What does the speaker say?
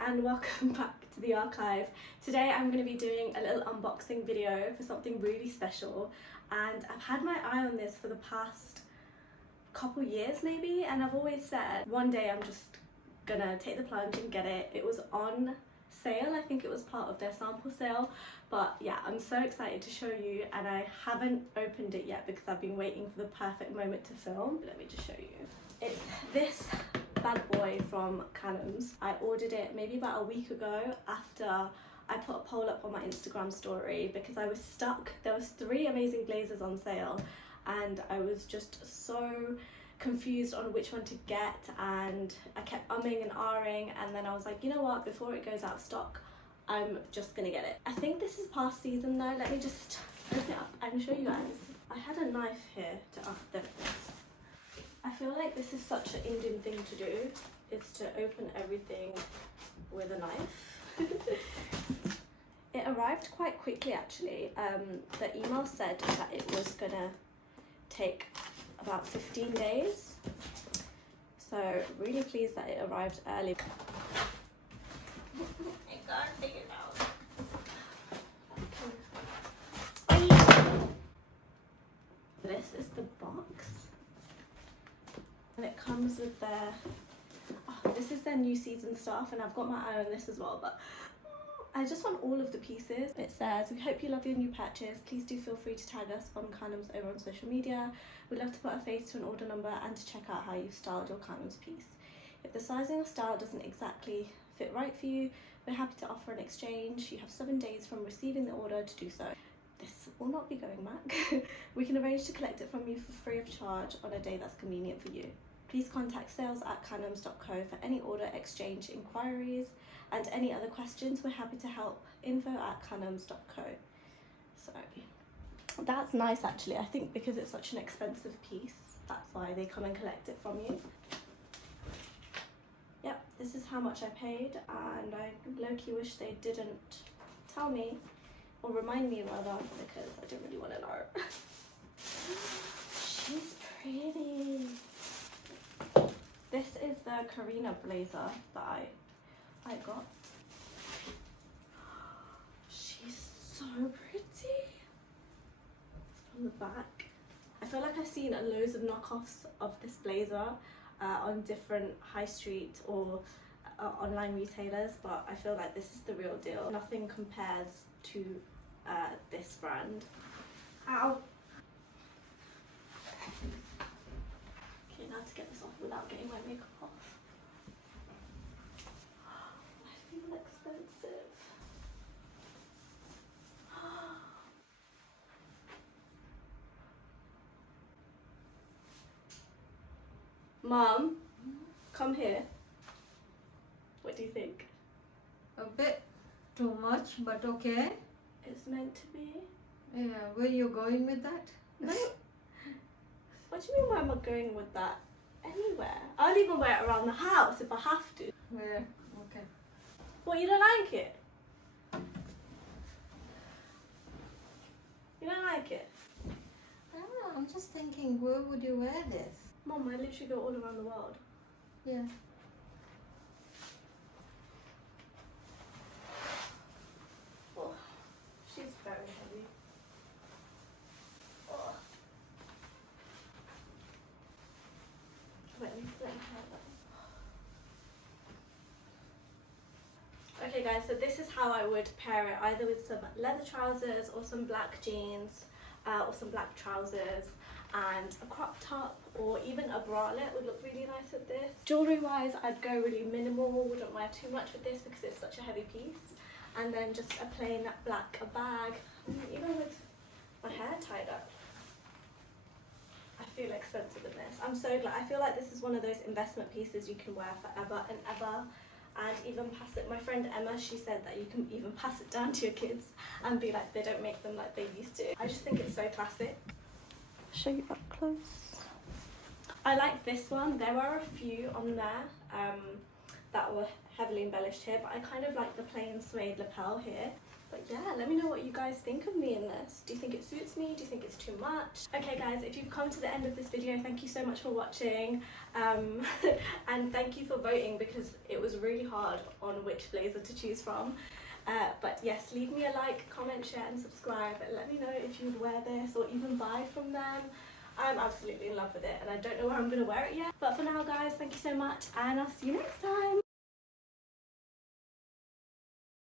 and welcome back to the archive. Today I'm going to be doing a little unboxing video for something really special, and I've had my eye on this for the past couple years maybe, and I've always said one day I'm just gonna take the plunge and get it. It was on sale, I think it was part of their sample sale, but yeah, I'm so excited to show you, and I haven't opened it yet because I've been waiting for the perfect moment to film. Let me just show you. It's this bad boy from Khanums. I ordered it maybe about a week ago after I put a poll up on my Instagram story because I was stuck. There was 3 amazing blazers on sale and I was just so confused on which one to get, and I kept umming and ahhing, and then I was like, you know what, before it goes out of stock, I'm just gonna get it. I think this is past season though. Let me just open it up and show you guys. I had a knife here to there it is. I feel like this is such an Indian thing to do, is to open everything with a knife. It arrived quite quickly actually. The email said that it was gonna take about 15 days. So really pleased that it arrived early. I can't figure it out. This is the box. And it comes with their, this is their new season stuff, and I've got my eye on this as well, but I just want all of the pieces. It says, we hope you love your new patches. Please do feel free to tag us on Khanums over on social media. We'd love to put a face to an order number and to check out how you've styled your Khanums piece. If the sizing or style doesn't exactly fit right for you, we're happy to offer an exchange. You have 7 days from receiving the order to do so. This will not be going back. We can arrange to collect it from you for free of charge on a day that's convenient for you. Please contact sales@Khanums.co for any order exchange inquiries and any other questions. We're happy to help. info@Khanums.co. So that's nice actually. I think because it's such an expensive piece, that's why they come and collect it from you. Yep, this is how much I paid, and I low-key wish they didn't tell me, or remind me rather, because I don't really want to know. She's pretty. This is the Karina blazer that I got. She's so pretty. On the back, I feel like I've seen loads of knockoffs of this blazer on different high street or online retailers, but I feel like this is the real deal. Nothing compares to this brand. Ow! Okay, now to get this off without getting my makeup off. I feel expensive. Mom, come here. What do you think? A bit too much, but okay. It's meant to be. Yeah, where you going with that? No. What do you mean where am I going with that? Anywhere. I'll even wear it around the house if I have to. Yeah, okay. What, you don't like it? You don't like it? I don't know, I'm just thinking, where would you wear this? Mom, I literally go all around the world. Yeah. Oh, she's very heavy. Oh. Wait, let me Okay guys, so this is how I would pair it, either with some leather trousers or some black jeans or some black trousers and a crop top, or even a bralette would look really nice with this. Jewellery wise, I'd go really minimal, wouldn't wear too much with this because it's such a heavy piece, and then just a plain black bag, even with my hair tied up. I feel expensive in this. I'm so glad. I feel like this is one of those investment pieces you can wear forever and ever, and even pass it. My friend Emma, she said that you can even pass it down to your kids and be like, they don't make them like they used to. I just think it's so classic. I'll show you up close. I like this one. There are a few on there that were heavily embellished here, but I kind of like the plain suede lapel here. But yeah, let me know what you guys think of me in this. Do you think it suits me? Do you think it's too much? Okay guys, if you've come to the end of this video, thank you so much for watching. And thank you for voting, because it was really hard on which blazer to choose from. But yes, leave me a like, comment, share and subscribe, and let me know if you would wear this or even buy from them. I'm absolutely in love with it and I don't know where I'm going to wear it yet. But for now guys, thank you so much and I'll see you next time.